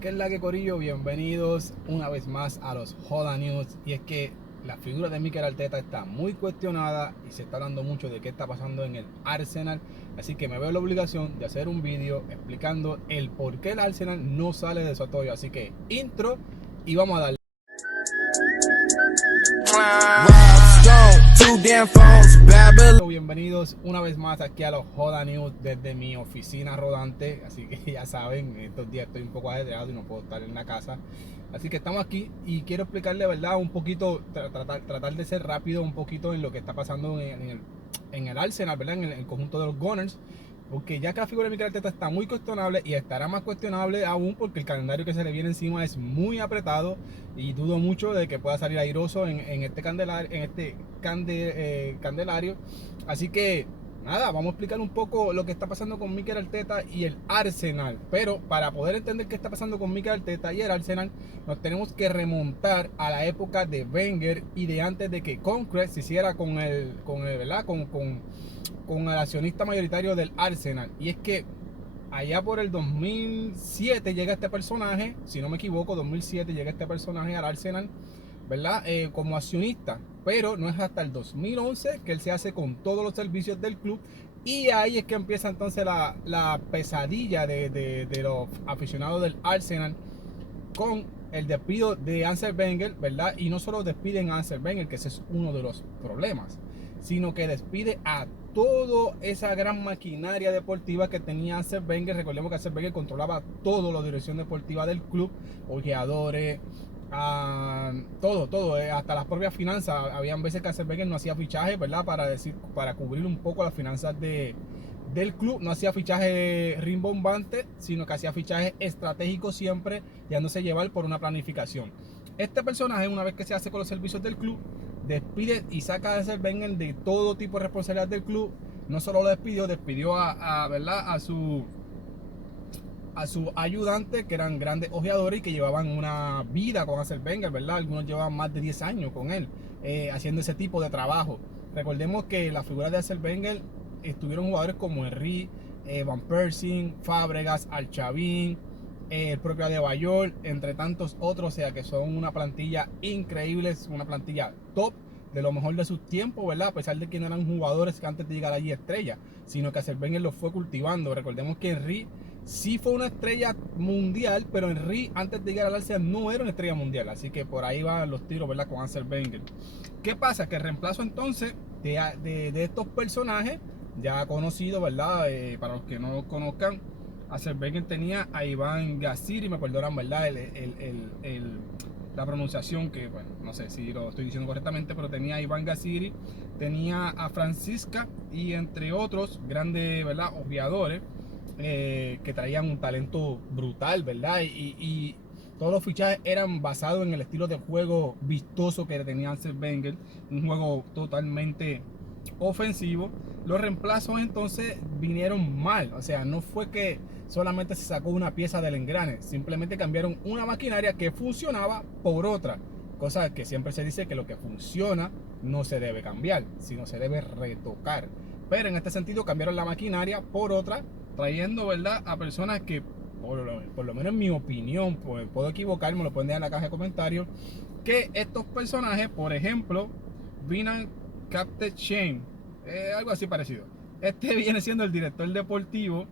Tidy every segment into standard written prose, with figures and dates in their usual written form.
¿Qué es la que corillo? Bienvenidos una vez más a los Joda News. Y es que la figura de Mikel Arteta está muy cuestionada y se está hablando mucho de qué está pasando en el Arsenal. Así que me veo la obligación de hacer un vídeo explicando el por qué el Arsenal no sale de su atollo. Así que intro y vamos a darle. Bienvenidos una vez más aquí a los Joda News desde mi oficina rodante. Así que ya saben, estos días estoy un poco ajetreado y no puedo estar en la casa. Así que estamos aquí y quiero explicarle, ¿verdad? Un poquito, tratar de ser rápido un poquito en lo que está pasando en el Arsenal, ¿verdad? En el conjunto de los Gunners. Porque ya que la figura de Mikel Arteta está muy cuestionable y estará más cuestionable aún porque el calendario que se le viene encima es muy apretado y dudo mucho de que pueda salir airoso en este candelario. Así que nada, vamos a explicar un poco lo que está pasando con Mikel Arteta y el Arsenal. Pero para poder entender qué está pasando con Mikel Arteta y el Arsenal, nos tenemos que remontar a la época de Wenger y de antes de que Concrete se hiciera ¿verdad? Con el accionista mayoritario del Arsenal. Y es que allá por el 2007 llega este personaje, si no me equivoco, 2007 llega este personaje al Arsenal, ¿verdad? Como accionista, pero no es hasta el 2011 que él se hace con todos los servicios del club. Y ahí es que empieza entonces la pesadilla de los aficionados del Arsenal con el despido de Arsene Wenger, ¿verdad? Y no solo despiden a Arsene Wenger, que ese es uno de los problemas, sino que despide a toda esa gran maquinaria deportiva que tenía Arsene Wenger. Recordemos que Arsene Wenger controlaba toda la dirección deportiva del club, ojeadores, todo, hasta las propias finanzas. Habían veces que Arsene Wenger no hacía fichajes, ¿verdad? Para cubrir un poco las finanzas del club. No hacía fichajes rimbombantes, sino que hacía fichajes estratégicos siempre, dejándose llevar por una planificación. Este personaje, una vez que se hace con los servicios del club, despide y saca a Arsene Wenger de todo tipo de responsabilidad del club. No solo lo despidió ¿verdad? A su ayudante, que eran grandes ojeadores y que llevaban una vida con Arsene Wenger, ¿verdad? Algunos llevaban más de 10 años con él, haciendo ese tipo de trabajo. Recordemos que la figura de Arsene Wenger estuvieron jugadores como Henry, Van Persie, Fábregas, Alchavín, el propio Adebayor, entre tantos otros. O sea que son una plantilla increíble, una plantilla top, de lo mejor de sus tiempos, ¿verdad? A pesar de que no eran jugadores que antes de llegar allí estrella, sino que Arsene Wenger los fue cultivando. Recordemos que Henry sí fue una estrella mundial, pero Henry antes de llegar al Arsenal no era una estrella mundial. Así que por ahí van los tiros, ¿verdad? Con Arsene Wenger. ¿Qué pasa? Que el reemplazo entonces de estos personajes ya conocidos, ¿verdad? Para los que no lo conozcan, Arsene Wenger tenía a Iván Gaziri, me perdonan, ¿verdad? La pronunciación, que bueno, no sé si lo estoy diciendo correctamente, pero tenía a Iván Gaziri, tenía a Francisca y entre otros grandes, ¿verdad? Obviadores, que traían un talento brutal, ¿verdad? Y todos los fichajes eran basados en el estilo de juego vistoso que tenía Arsene Wenger, un juego totalmente ofensivo. Los reemplazos entonces vinieron mal, o sea, no fue que solamente se sacó una pieza del engrane, simplemente cambiaron una maquinaria que funcionaba por otra, cosa que siempre se dice que lo que funciona no se debe cambiar, sino se debe retocar. Pero en este sentido cambiaron la maquinaria por otra, trayendo, ¿verdad?, a personas que, por lo menos en mi opinión, pues puedo equivocarme, lo pueden dejar en la caja de comentarios, que estos personajes, por ejemplo, Vinan Captain Shane, algo así parecido. Este viene siendo el director deportivo,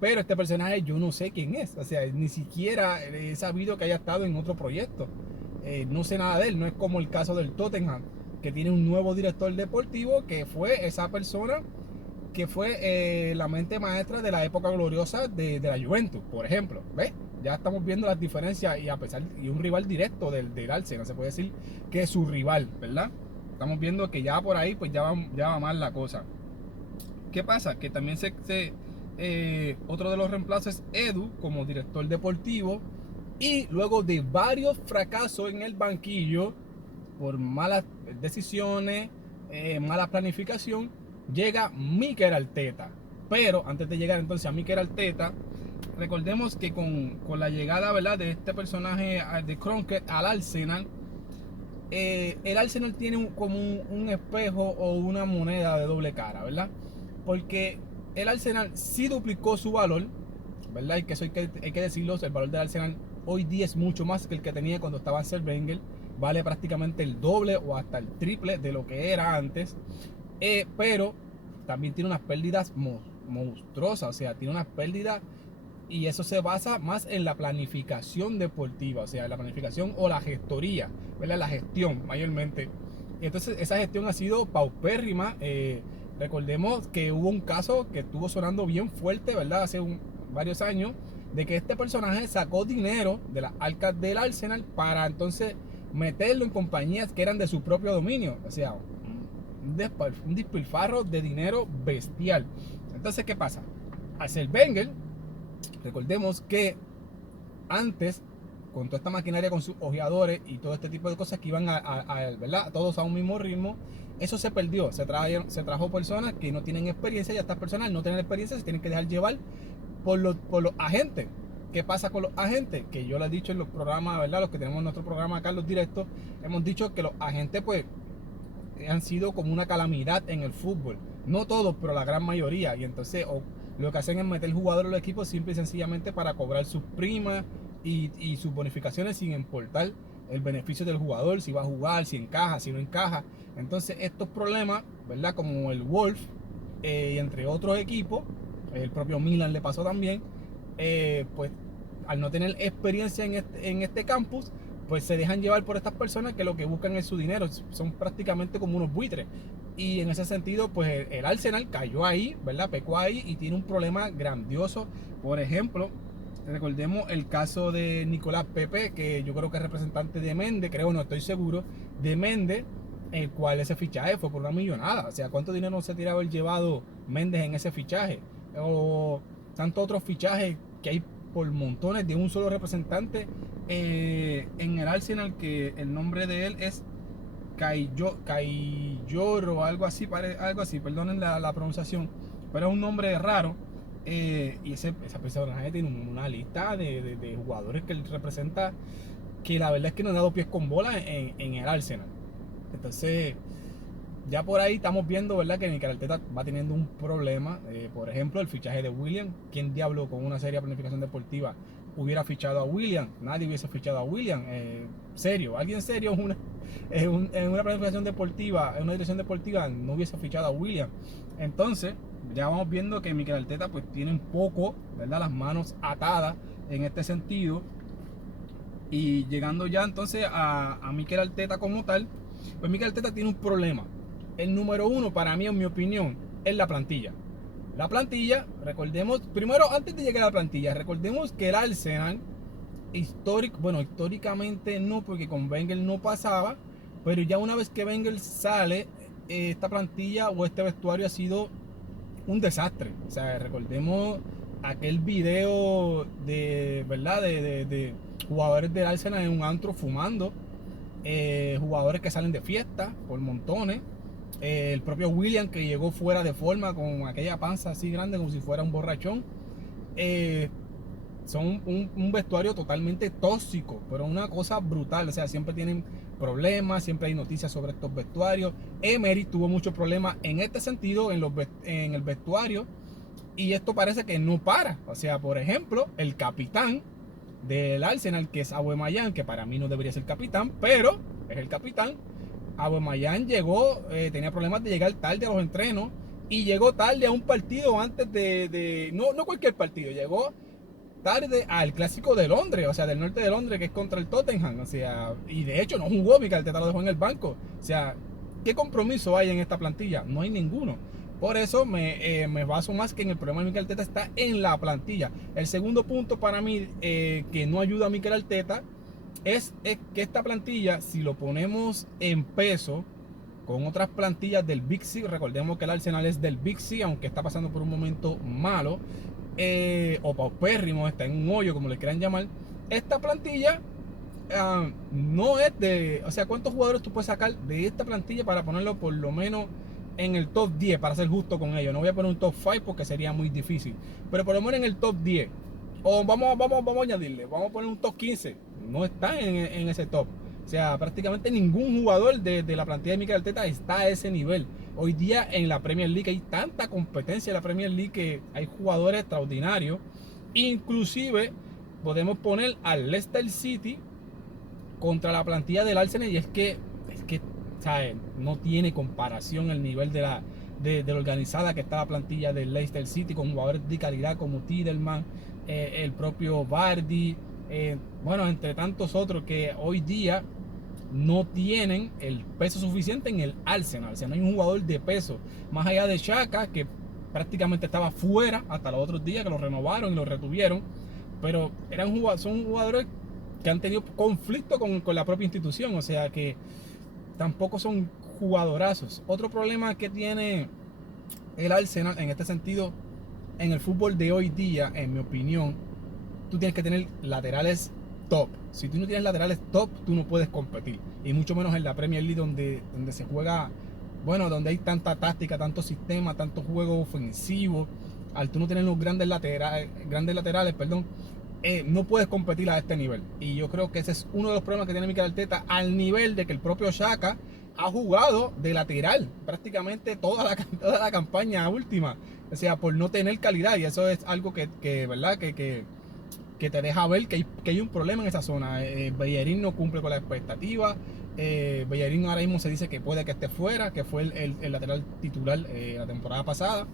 pero este personaje yo no sé quién es. O sea, ni siquiera he sabido que haya estado en otro proyecto. No sé nada de él. No es como el caso del Tottenham, que tiene un nuevo director deportivo que fue esa persona que fue la mente maestra de la época gloriosa de la Juventus, por ejemplo. ¿Ves? Ya estamos viendo las diferencias y a pesar y un rival directo del Arsenal, se puede decir que es su rival, ¿verdad? Estamos viendo que ya por ahí pues ya va mal la cosa. ¿Qué pasa? Que también otro de los reemplazos es Edu como director deportivo, y luego de varios fracasos en el banquillo por malas decisiones, mala planificación, llega Mikel Arteta. Pero antes de llegar entonces a Mikel Arteta, recordemos que con la llegada, ¿verdad?, de este personaje de Kroenke al Arsenal, el Arsenal tiene como un espejo o una moneda de doble cara, ¿verdad? Porque el Arsenal sí duplicó su valor, ¿verdad? Y que eso hay que decirlo, el valor del Arsenal hoy día es mucho más que el que tenía cuando estaba Arsène Wenger, vale prácticamente el doble o hasta el triple de lo que era antes, pero también tiene unas pérdidas monstruosas, o sea, tiene unas pérdidas, y eso se basa más en la planificación deportiva, o sea, la planificación o la gestoría, ¿verdad? La gestión mayormente. Y entonces esa gestión ha sido paupérrima. Recordemos que hubo un caso que estuvo sonando bien fuerte, ¿verdad? Hace varios años, de que este personaje sacó dinero de las arcas del Arsenal para entonces meterlo en compañías que eran de su propio dominio. O sea, un despilfarro de dinero bestial. Entonces, ¿qué pasa? Arsène Wenger, recordemos que antes, con toda esta maquinaria, con sus ojeadores y todo este tipo de cosas que iban ¿verdad? Todos a un mismo ritmo, eso se perdió. Se trajo personas que no tienen experiencia, y estas personas al no tener experiencia se tienen que dejar llevar por los agentes. ¿Qué pasa con los agentes? Que yo lo he dicho en los programas, ¿verdad? Los que tenemos en nuestro programa acá, los directos, hemos dicho que los agentes pues han sido como una calamidad en el fútbol. No todos, pero la gran mayoría. Y entonces lo que hacen es meter jugadores al equipo simple y sencillamente para cobrar sus primas y sus bonificaciones, sin importar el beneficio del jugador, si va a jugar, si encaja, si no encaja. Entonces estos problemas, ¿verdad? Como el Wolf, y entre otros equipos, el propio Milan le pasó también, pues al no tener experiencia en este campus, pues se dejan llevar por estas personas que lo que buscan es su dinero. Son prácticamente como unos buitres. Y en ese sentido, pues el Arsenal cayó ahí, ¿verdad? Pecó ahí y tiene un problema grandioso. Por ejemplo, recordemos el caso de Nicolás Pepe, que yo creo que es representante de Méndez, creo, no estoy seguro, de Méndez, el cual ese fichaje fue por una millonada. O sea, ¿cuánto dinero se tiraba el llevado Méndez en ese fichaje? O tantos otros fichajes que hay por montones de un solo representante en el Arsenal, que el nombre de él es Cayllor o algo así, perdonen la pronunciación, pero es un nombre raro. Y esa personaje tiene una lista de jugadores que él representa, que la verdad es que no ha dado pies con bola en el Arsenal. Entonces, ya por ahí estamos viendo, ¿verdad?, que Mikel Arteta va teniendo un problema. Por ejemplo, el fichaje de Willian. ¿Quién diablo con una seria planificación deportiva hubiera fichado a Willian? Nadie hubiese fichado a Willian. Serio, alguien serio en una planificación deportiva, en una dirección deportiva, no hubiese fichado a Willian. Entonces, ya vamos viendo que Mikel Arteta pues tiene un poco, ¿verdad?, las manos atadas en este sentido. Y llegando ya entonces a Mikel Arteta como tal, pues Mikel Arteta tiene un problema. El número uno para mí, en mi opinión, es la plantilla. La plantilla, recordemos, primero antes de llegar a la plantilla, recordemos que el Arsenal, históricamente no, porque con Wenger no pasaba, pero ya una vez que Wenger sale, esta plantilla o este vestuario ha sido un desastre. O sea, recordemos aquel video ¿verdad? De jugadores del Arsenal en un antro fumando, jugadores que salen de fiesta por montones. El propio Willian, que llegó fuera de forma con aquella panza así grande como si fuera un borrachón. Son un vestuario totalmente tóxico, pero una cosa brutal. O sea, siempre tienen problemas, siempre hay noticias sobre estos vestuarios. Emery tuvo muchos problemas en este sentido en el vestuario, y esto parece que no para. O sea, por ejemplo, el capitán del Arsenal, que es Aubameyang, que para mí no debería ser capitán, pero es el capitán. Aubameyang llegó, tenía problemas de llegar tarde a los entrenos, y llegó tarde a un partido antes no cualquier partido, llegó tarde al clásico de Londres, o sea, del norte de Londres, que es contra el Tottenham. O sea, y de hecho no jugó, Mikel Arteta lo dejó en el banco. O sea, ¿qué compromiso hay en esta plantilla? No hay ninguno. Por eso me baso más que en el problema de Mikel Arteta está en la plantilla. El segundo punto para mí, que no ayuda a Mikel Arteta, es que esta plantilla, si lo ponemos en peso con otras plantillas del Big Six, recordemos que el Arsenal es del Big Six, aunque está pasando por un momento malo, o paupérrimo, está en un hoyo, como le quieran llamar. Esta plantilla no es de... O sea, ¿cuántos jugadores tú puedes sacar de esta plantilla para ponerlo por lo menos en el top 10, para ser justo con ellos? No voy a poner un top 5 porque sería muy difícil, pero por lo menos en el top 10. O vamos a añadirle, vamos a poner un top 15. No está en ese top. O sea, prácticamente ningún jugador de la plantilla de Mikel Arteta está a ese nivel. Hoy día en la Premier League hay tanta competencia en la Premier League que hay jugadores extraordinarios. Inclusive podemos poner al Leicester City contra la plantilla del Arsenal, y es que ¿sabes? No tiene comparación el nivel de la organizada que está la plantilla del Leicester City, con jugadores de calidad como Tielemans, el propio Vardy, bueno, entre tantos otros que hoy día no tienen el peso suficiente en el Arsenal. O sea, no hay un jugador de peso más allá de Xhaka, que prácticamente estaba fuera hasta los otros días, que lo renovaron y lo retuvieron, pero son jugadores que han tenido conflicto con la propia institución, o sea que tampoco son jugadorazos. Otro problema que tiene el Arsenal en este sentido, en el fútbol de hoy día, en mi opinión, tú tienes que tener laterales top. Si tú no tienes laterales top, tú no puedes competir. Y mucho menos en la Premier League, donde se juega, bueno, donde hay tanta táctica, tanto sistema, tanto juego ofensivo. Al tú no tener los grandes laterales, perdón, no puedes competir a este nivel. Y yo creo que ese es uno de los problemas que tiene Mikel Arteta, al nivel de que el propio Xhaka ha jugado de lateral prácticamente toda la campaña última. O sea, por no tener calidad. Y eso es algo ¿verdad? Que te deja ver que hay un problema en esa zona. Bellerín no cumple con la expectativa. Bellerín ahora mismo se dice que puede que esté fuera, que fue el lateral titular la temporada pasada.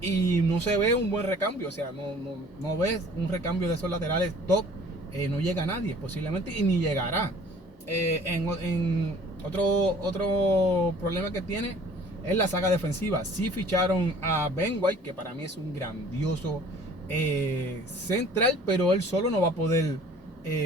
Y no se ve un buen recambio, o sea, no ves un recambio de esos laterales top. No llega nadie posiblemente, y ni llegará. En otro problema que tiene es la saga defensiva. Sí ficharon a Ben White, que para mí es un grandioso central, pero él solo no va a poder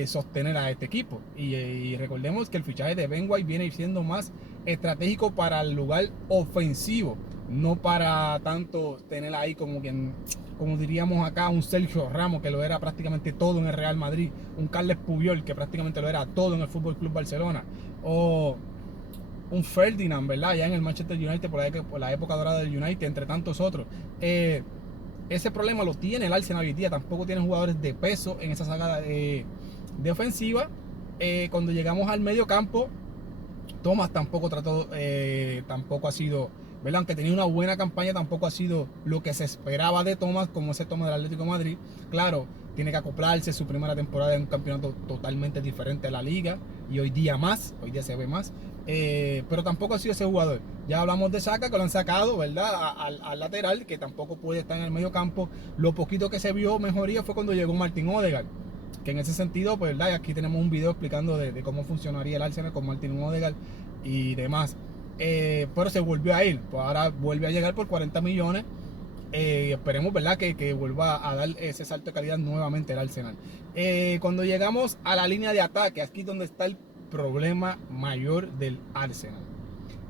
sostener a este equipo. Y recordemos que el fichaje de Ben White viene siendo más estratégico para el lugar ofensivo, no para tanto tener ahí como diríamos acá, un Sergio Ramos, que lo era prácticamente todo en el Real Madrid, un Carles Puyol, que prácticamente lo era todo en el Fútbol Club Barcelona, o un Ferdinand, ¿verdad? Ya en el Manchester United, por la época dorada del United, entre tantos otros. Ese problema lo tiene el Arsenal hoy día. Tampoco tiene jugadores de peso en esa saga de ofensiva. Cuando llegamos al medio campo, Thomas tampoco tampoco ha sido, ¿verdad? Aunque tenía una buena campaña, tampoco ha sido lo que se esperaba de Thomas, como ese Thomas del Atlético de Madrid. Claro, tiene que acoplarse, su primera temporada en un campeonato totalmente diferente a la liga, y hoy día se ve más. Pero tampoco ha sido ese jugador. Ya hablamos de Saka, que lo han sacado, ¿verdad? Al lateral, que tampoco puede estar en el medio campo. Lo poquito que se vio mejoría fue cuando llegó Martin Odegaard, que en ese sentido, pues, ¿verdad? Aquí tenemos un video explicando de cómo funcionaría el Arsenal con Martin Odegaard y demás. Pero se volvió a ir, pues ahora vuelve a llegar por 40 millones. Esperemos, ¿verdad? Que vuelva a dar ese salto de calidad nuevamente el Arsenal. Cuando llegamos a la línea de ataque, aquí es donde está el problema mayor del Arsenal.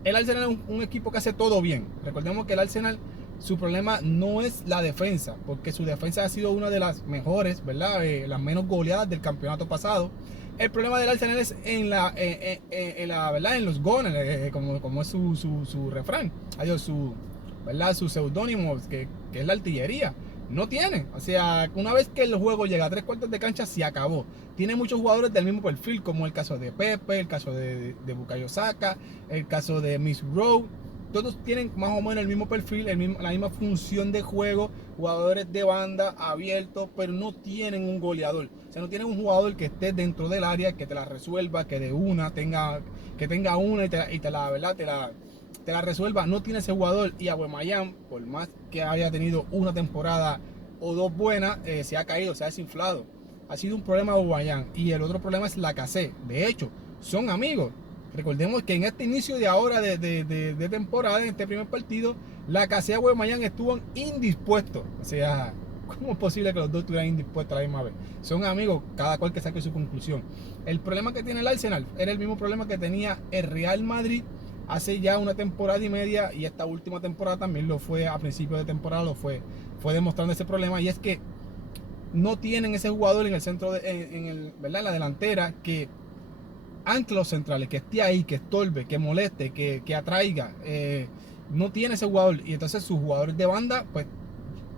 El Arsenal es un equipo que hace todo bien. Recordemos que el Arsenal, su problema no es la defensa, porque su defensa ha sido una de las mejores, ¿verdad? Las menos goleadas del campeonato pasado. El problema del Arsenal es en la ¿verdad? En los goles, como es su refrán, ¿verdad? Su seudónimo, que es la artillería. No tiene, o sea, una vez que el juego llega a 3/4 de cancha, se acabó. Tiene muchos jugadores del mismo perfil, como el caso de Pepe, el caso de Bukayo Saka, el caso de Miss Rowe. Todos tienen más o menos el mismo perfil, la misma función de juego, jugadores de banda abiertos, pero no tienen un goleador. O sea, no tienen un jugador que esté dentro del área, que te la resuelva, que de una que tenga una y te la, ¿verdad? Te la resuelva. No tiene ese jugador. Y Aubameyang, por más que haya tenido una temporada o dos buenas, se ha caído, se ha desinflado. Ha sido un problema Aubameyang. Y el otro problema es Lacazette. De hecho, son amigos. Recordemos que en este inicio de ahora de temporada, en este primer partido, Lacazette y Aubameyang estuvo indispuestos. O sea, ¿cómo es posible que los dos estuvieran indispuestos a la misma vez? Son amigos, cada cual que saque su conclusión. El problema que tiene el Arsenal era el mismo problema que tenía el Real Madrid hace ya una temporada y media, y esta última temporada también lo fue. A principio de temporada fue demostrando ese problema, y es que no tienen ese jugador en el centro, ¿verdad? En la delantera, que ancle los centrales, que esté ahí, que estorbe, que moleste, que atraiga. No tiene ese jugador, y entonces sus jugadores de banda pues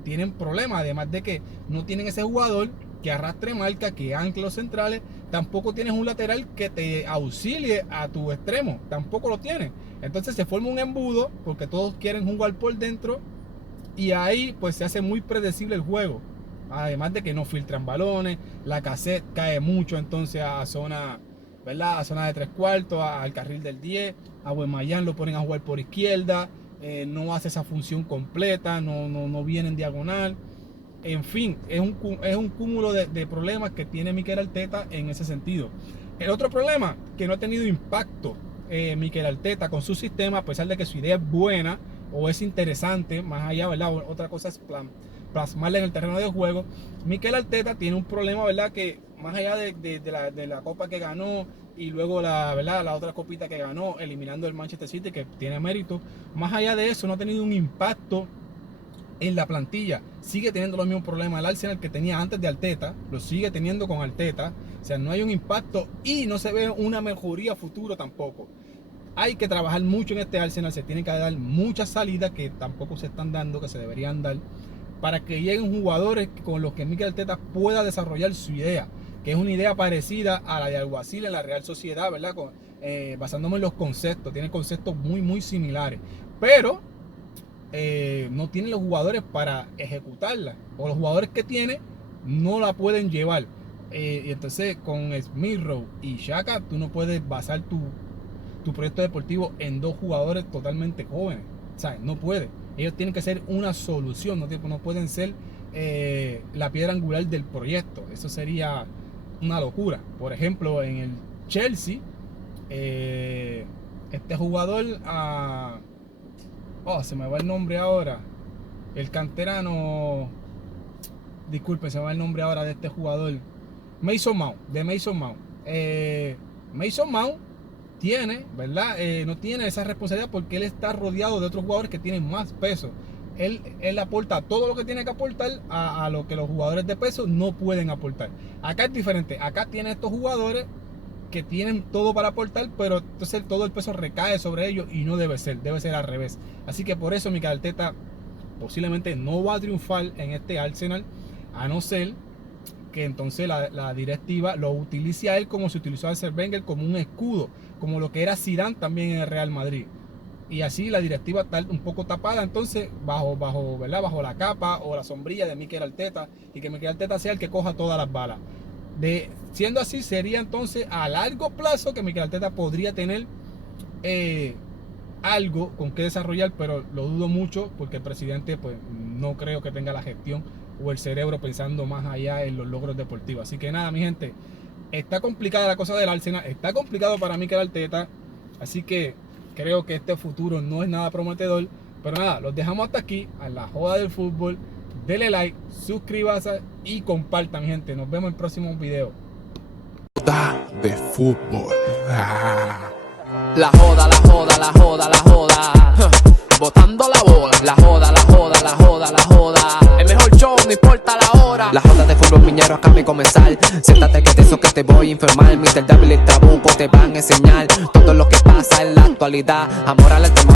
tienen problemas, además de que no tienen ese jugador que arrastre marca, que ancle los centrales. Tampoco tienes un lateral que te auxilie a tu extremo, tampoco lo tienes. Entonces se forma un embudo, porque todos quieren jugar por dentro, y ahí pues se hace muy predecible el juego. Además de que no filtran balones, la cassette cae mucho entonces a zona, ¿verdad? A zona de 3/4, al carril del 10. A Guaymallán lo ponen a jugar por izquierda, no hace esa función completa, no viene en diagonal. En fin, es un cúmulo de problemas que tiene Mikel Arteta en ese sentido. El otro problema, que no ha tenido impacto Mikel Arteta con su sistema, a pesar de que su idea es buena o es interesante, más allá, ¿verdad? Otra cosa es plasmarla en el terreno de juego. Mikel Arteta tiene un problema, ¿verdad? Que más allá de la copa que ganó y luego ¿verdad? La otra copita que ganó, eliminando el Manchester City, que tiene mérito, más allá de eso no ha tenido un impacto en la plantilla. Sigue teniendo los mismos problemas el Arsenal que tenía antes de Arteta, lo sigue teniendo con Arteta. O sea, no hay un impacto y no se ve una mejoría futuro tampoco. Hay que trabajar mucho en este Arsenal, se tienen que dar muchas salidas que tampoco se están dando, que se deberían dar, para que lleguen jugadores con los que Mikel Arteta pueda desarrollar su idea, que es una idea parecida a la de Alguacil en la Real Sociedad, ¿verdad? Basándome en los conceptos, tiene conceptos muy similares, pero no tiene los jugadores para ejecutarla, o los jugadores que tiene no la pueden llevar. Y entonces con Smith Rowe y Xhaka tú no puedes basar tu proyecto deportivo en dos jugadores totalmente jóvenes. O sea, no puede. Ellos tienen que ser una solución, no pueden ser la piedra angular del proyecto. Eso sería una locura. Por ejemplo, en el Chelsea, este jugador, se me va el nombre ahora. El canterano, disculpe, se me va el nombre ahora de este jugador. Mason Mount. Mason Mount tiene, ¿verdad? No tiene esa responsabilidad porque él está rodeado de otros jugadores que tienen más peso. Él aporta todo lo que tiene que aportar a lo que los jugadores de peso no pueden aportar. Acá es diferente. Acá tiene estos jugadores que tienen todo para aportar, pero entonces todo el peso recae sobre ellos y no debe ser al revés. Así que por eso Mikel Arteta posiblemente no va a triunfar en este Arsenal, a no ser que entonces la directiva lo utilice a él como se utilizó a Arsène Wenger, como un escudo, como lo que era Zidane también en el Real Madrid. Y así la directiva está un poco tapada entonces ¿verdad? Bajo la capa o la sombrilla de Mikel Arteta, y que Mikel Arteta sea el que coja todas las balas. Siendo así, sería entonces a largo plazo que Mikel Arteta podría tener algo con que desarrollar, pero lo dudo mucho porque el presidente pues no creo que tenga la gestión o el cerebro pensando más allá en los logros deportivos. Así que nada, mi gente, está complicada la cosa del Arsenal, está complicado para Mikel Arteta, así que creo que este futuro no es nada prometedor. Pero nada, los dejamos hasta aquí, a la joda del fútbol. Denle like, suscríbase y compartan, gente. Nos vemos en el próximo video. De fútbol. La joda, botando la bola. La joda. El mejor show, no importa la hora. La joda de fútbol, miñero, acá me comenzar. Siéntate que de eso que te voy a informar. Mr. W y Trabuco te van a enseñar todo lo que pasa en la actualidad. Amor al tema.